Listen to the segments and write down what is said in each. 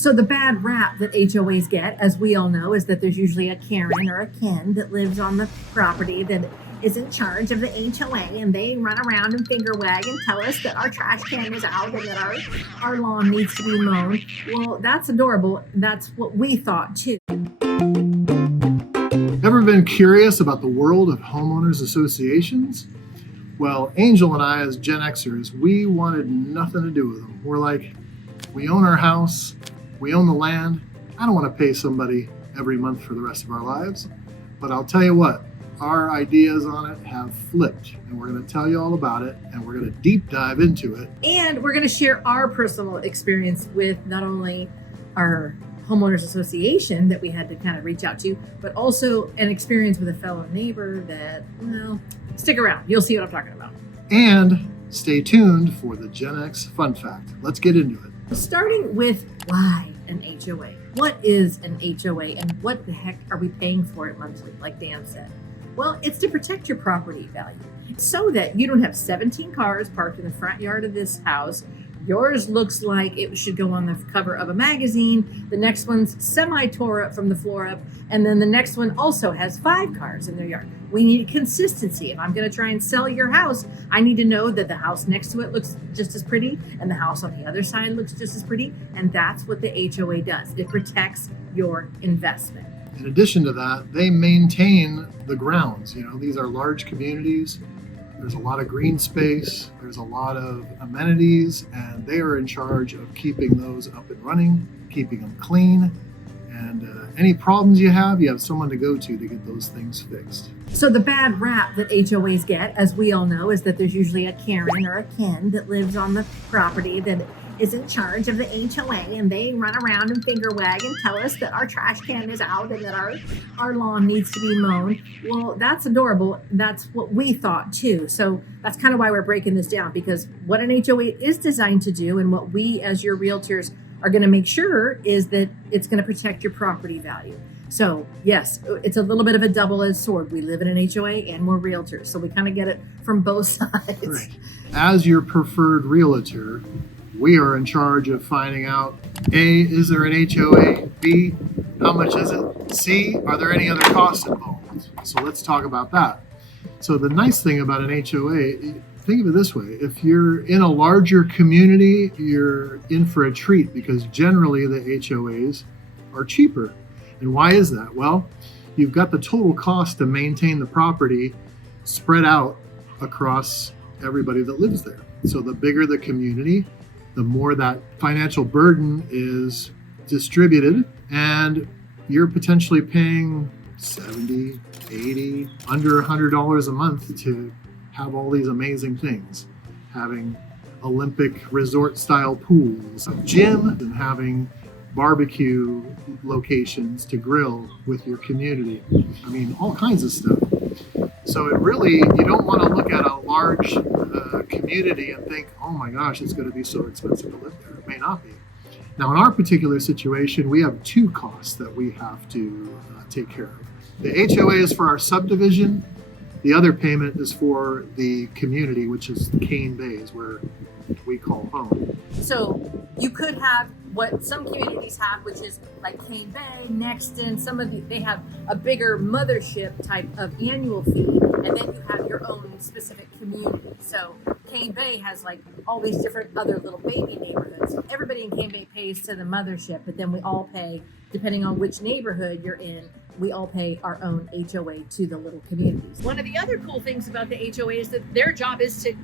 So the bad rap that HOAs get, as we all know, is that there's usually a Karen or a Ken that lives on the property that is in charge of the HOA, and they run around and finger wag and tell us that our trash can is out and that our lawn needs to be mown. Well, that's adorable. That's what we thought too. Ever been curious about the world of homeowners associations? Well, Angel and I, as Gen Xers, we wanted nothing to do with them. We're like, we own our house, we own the land. I don't want to pay somebody every month for the rest of our lives. But I'll tell you what, our ideas on it have flipped, and we're going to tell you all about it, and we're going to deep dive into it. And we're going to share our personal experience with not only our homeowners association that we had to kind of reach out to, but also an experience with a fellow neighbor that, well, stick around. You'll see what I'm talking about. And stay tuned for the Gen X fun fact. Let's get into it. Starting with why an HOA. What is an HOA and what the heck are we paying for it monthly, like Dan said? Well, it's to protect your property value so that you don't have 17 cars parked in the front yard of this house. Yours looks like it should go on the cover of a magazine. The next one's semi-tore up from the floor up. And then the next one also has 5 cars in their yard. We need consistency. If I'm going to try and sell your house, I need to know that the house next to it looks just as pretty and the house on the other side looks just as pretty. And that's what the HOA does. It protects your investment. In addition to that, they maintain the grounds. You know, these are large communities. There's a lot of green space. There's a lot of amenities, and they are in charge of keeping those up and running, keeping them clean. And any problems you have someone to go to get those things fixed. So the bad rap that HOAs get, as we all know, is that there's usually a Karen or a Ken that lives on the property that is in charge of the HOA, and they run around and finger wag and tell us that our trash can is out and that our lawn needs to be mown. Well, that's adorable. That's what we thought too. So that's kind of why we're breaking this down, because what an HOA is designed to do and what we as your realtors are going to make sure is that it's going to protect your property value. So yes, it's a little bit of a double-edged sword. We live in an HOA and we're realtors, so we kind of get it from both sides. Right. As your preferred realtor, we are in charge of finding out, A, is there an HOA? B, how much is it? C, are there any other costs involved? So let's talk about that. So the nice thing about an HOA, think of it this way. If you're in a larger community, you're in for a treat because generally the HOAs are cheaper. And why is that? Well, you've got the total cost to maintain the property spread out across everybody that lives there. So the bigger the community, the more that financial burden is distributed, and you're potentially paying $70, $80, under $100 a month to have all these amazing things. Having Olympic resort style pools, a gym, and having barbecue locations to grill with your community. I mean, all kinds of stuff. So it really, you don't want to look at a large community and think, oh my gosh, it's going to be so expensive to live there. It may not be. Now, in our particular situation, we have 2 costs that we have to take care of. The HOA is for our subdivision. The other payment is for the community, which is Cane Bays, where we call home. So you could have what some communities have, which is like Cane Bay, Nexton, they have a bigger mothership type of annual fee, and then you have your own specific community. So Cane Bay has like all these different other little baby neighborhoods. Everybody in Cane Bay pays to the mothership, but then we all pay, depending on which neighborhood you're in, we all pay our own HOA to the little communities. One of the other cool things about the HOA is that their job is to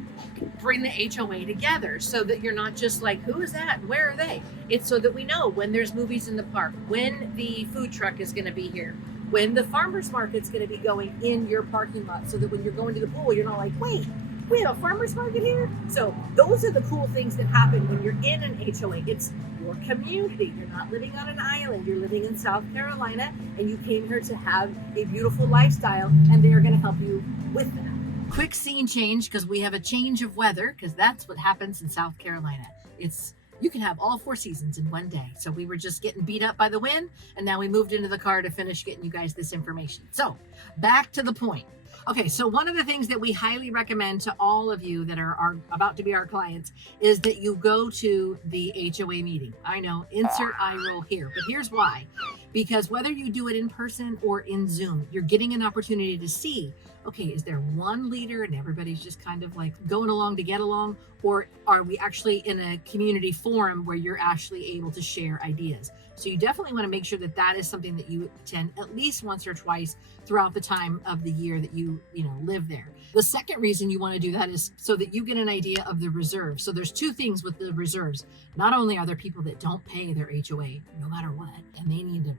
bring the HOA together so that you're not just like, who is that? Where are they? It's so that we know when there's movies in the park, when the food truck is going to be here, when the farmer's market's going to be going in your parking lot, so that when you're going to the pool, you're not like, wait, we have a farmer's market here? So those are the cool things that happen when you're in an HOA. It's your community. You're not living on an island. You're living in South Carolina, and you came here to have a beautiful lifestyle, and they are going to help you with that. Quick scene change, because we have a change of weather, because that's what happens in South Carolina. It's You can have all 4 seasons in one day. So we were just getting beat up by the wind, and now we moved into the car to finish getting you guys this information. So back to the point. Okay, so one of the things that we highly recommend to all of you that are about to be our clients is that you go to the HOA meeting. I know, insert eye roll here, but here's why. Because whether you do it in person or in Zoom, you're getting an opportunity to see, okay, is there one leader and everybody's just kind of like going along to get along? Or are we actually in a community forum where you're actually able to share ideas? So you definitely want to make sure that that is something that you attend at least once or twice throughout the time of the year that you live there. The second reason you want to do that is so that you get an idea of the reserves. So there's 2 things with the reserves. Not only are there people that don't pay their HOA no matter what, and they need to,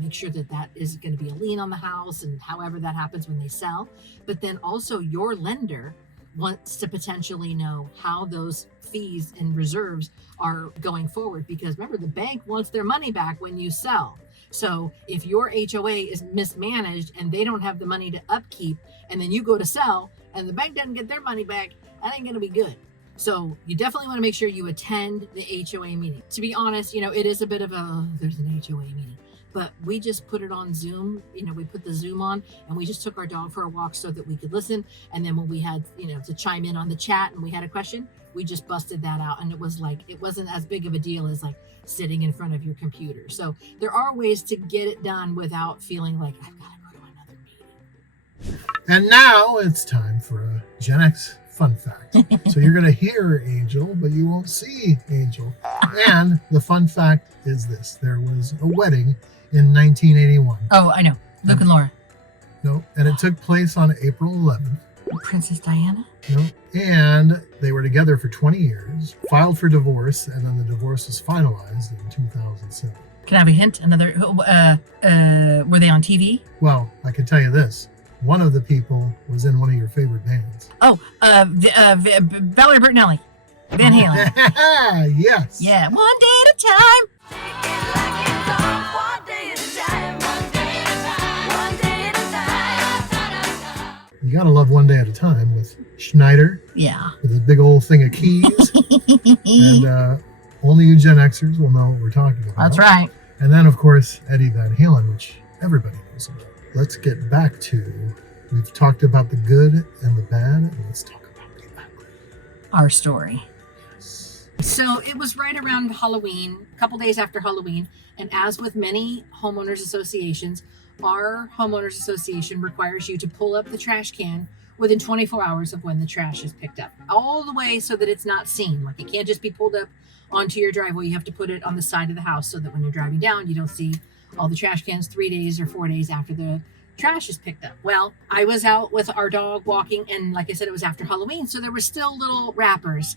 make sure that that is going to be a lien on the house and however that happens when they sell, but then also your lender wants to potentially know how those fees and reserves are going forward, because remember, the bank wants their money back when you sell. So if your HOA is mismanaged and they don't have the money to upkeep, and then you go to sell and the bank doesn't get their money back, that ain't going to be good. So you definitely want to make sure you attend the HOA meeting. To be honest, it is a bit of there's an HOA meeting. But we just put it on Zoom. We put the Zoom on and we just took our dog for a walk so that we could listen. And then when we had, to chime in on the chat and we had a question, we just busted that out. And it wasn't as big of a deal as like sitting in front of your computer. So there are ways to get it done without feeling like I've got to go to another meeting. And now it's time for a Gen X fun fact. So you're going to hear Angel, but you won't see Angel. And the fun fact is this. There was a wedding in 1981. Oh, I know. Luke and Laura. No, and it took place on April 11th. Princess Diana? No, and they were together for 20 years, filed for divorce, and then the divorce was finalized in 2007. Can I have a hint? Were they on TV? Well, I can tell you this. One of the people was in one of your favorite bands. Oh, Valerie Bertinelli. Van Halen. Yes. Yeah, one day at a time. You gotta love One Day at a Time with Schneider. Yeah. With his big old thing of keys. And only you Gen Xers will know what we're talking about. That's right. And then, of course, Eddie Van Halen, which everybody knows about. Let's get back to, we've talked about the good and the bad, and let's talk about the ugly. Our story. Yes. So it was right around Halloween, a couple days after Halloween, and as with many homeowners associations, our homeowners association requires you to pull up the trash can within 24 hours of when the trash is picked up, all the way so that it's not seen. Like, it can't just be pulled up onto your driveway. You have to put it on the side of the house so that when you're driving down, you don't see all the trash cans 3 days or 4 days after the trash is picked up. Well, I was out with our dog walking, and like I said, it was after Halloween, so there were still little wrappers,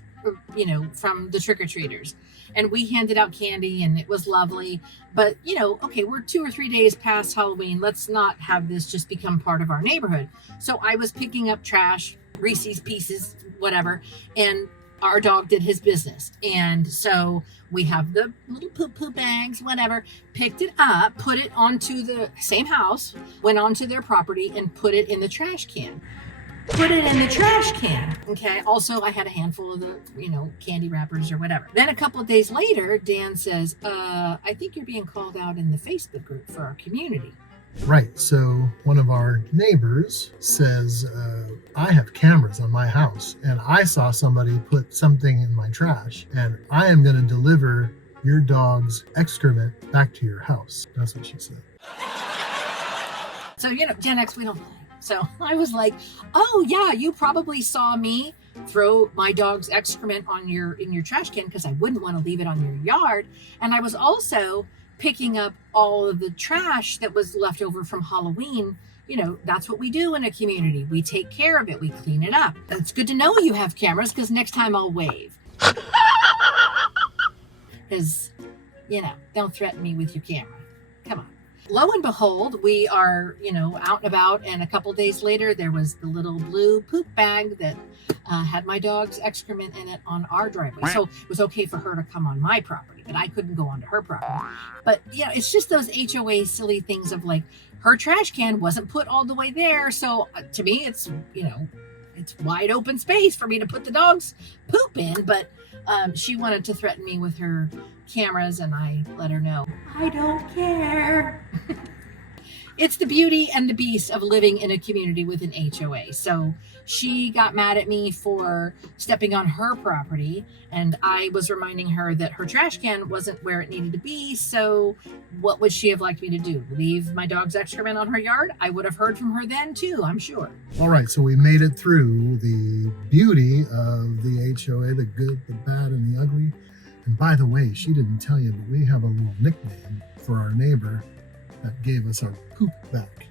from the trick-or-treaters. And we handed out candy, and it was lovely. But, okay, we're 2 or 3 days past Halloween. Let's not have this just become part of our neighborhood. So I was picking up trash, Reese's Pieces, whatever, and our dog did his business. And so we have the little poo bags, whatever, picked it up, put it onto the same house, went onto their property and put it in the trash can. Put it in the trash can. Okay. Also, I had a handful of the, candy wrappers or whatever. Then a couple of days later, Dan says, I think you're being called out in the Facebook group for our community. Right. So one of our neighbors says, I have cameras on my house, and I saw somebody put something in my trash, and I am going to deliver your dog's excrement back to your house. That's what she said. So, Gen X, we don't play. So I was like, oh yeah, you probably saw me throw my dog's excrement in your trash can because I wouldn't want to leave it on your yard. And I was also picking up all of the trash that was left over from Halloween. That's what we do in a community. We take care of it. We clean it up. It's good to know you have cameras, because next time I'll wave. Because, don't threaten me with your camera. Come on. Lo and behold, we are, out and about, and a couple days later, there was the little blue poop bag that had my dog's excrement in it on our driveway. So it was okay for her to come on my property, but I couldn't go onto her property. But, it's just those HOA silly things of like, her trash can wasn't put all the way there. So to me, it's, it's wide open space for me to put the dog's poop in. But She wanted to threaten me with her cameras, and I let her know, I don't care. It's the beauty and the beast of living in a community with an HOA. So she got mad at me for stepping on her property, and I was reminding her that her trash can wasn't where it needed to be. So what would she have liked me to do? Leave my dog's excrement on her yard? I would have heard from her then too, I'm sure. All right, so we made it through the beauty of the HOA, the good, the bad, and the ugly. And by the way, she didn't tell you, but we have a little nickname for our neighbor that gave us our poop back.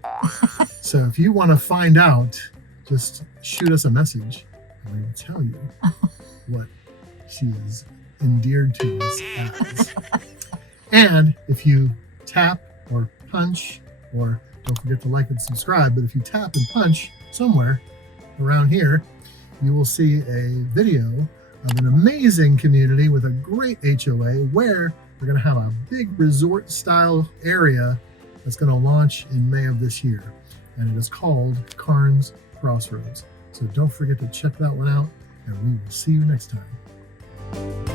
So if you want to find out, just shoot us a message and we will tell you what she is endeared to us as. And if you tap or punch, or don't forget to like and subscribe, but if you tap and punch somewhere around here, you will see a video of an amazing community with a great HOA where we're going to have a big resort style area that's going to launch in May of this year, and it is called Carnes Crossroads. So don't forget to check that one out, and we will see you next time.